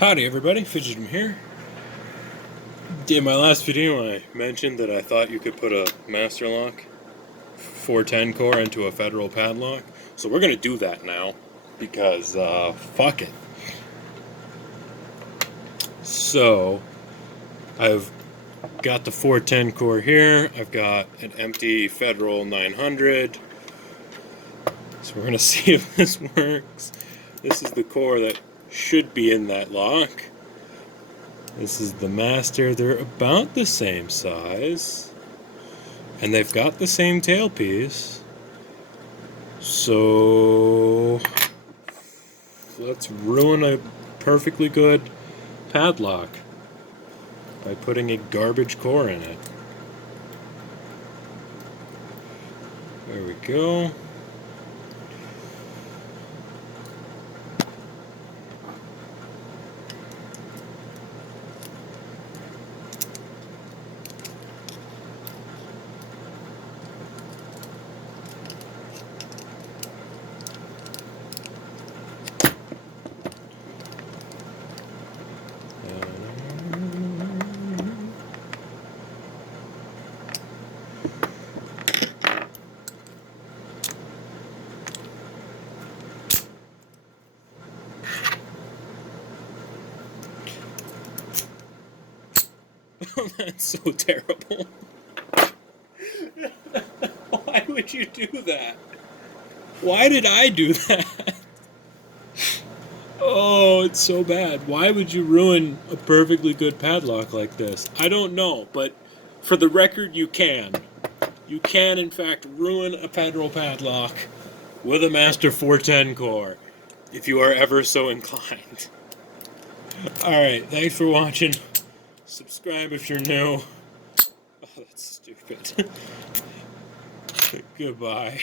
Howdy everybody, Fidgetum here. In my last video I mentioned that I thought you could put a master lock 410 core into a federal padlock. So we're going to do that now because fuck it. So I've got the 410 core here. I've got an empty federal 900. So we're going to see if this works. This is the core that should be in that lock. This is the master. They're about the same size. And they've got the same tailpiece. So let's ruin a perfectly good padlock by putting a garbage core in it. There we go. That's so terrible. Why would you do that? Why did I do that? Oh, it's so bad. Why would you ruin a perfectly good padlock like this? I don't know, but for the record, you can. You can, in fact, ruin a federal padlock with a Master 410 core, if you are ever so inclined. Alright, thanks for watching. Subscribe if you're new. Oh, that's stupid. Goodbye.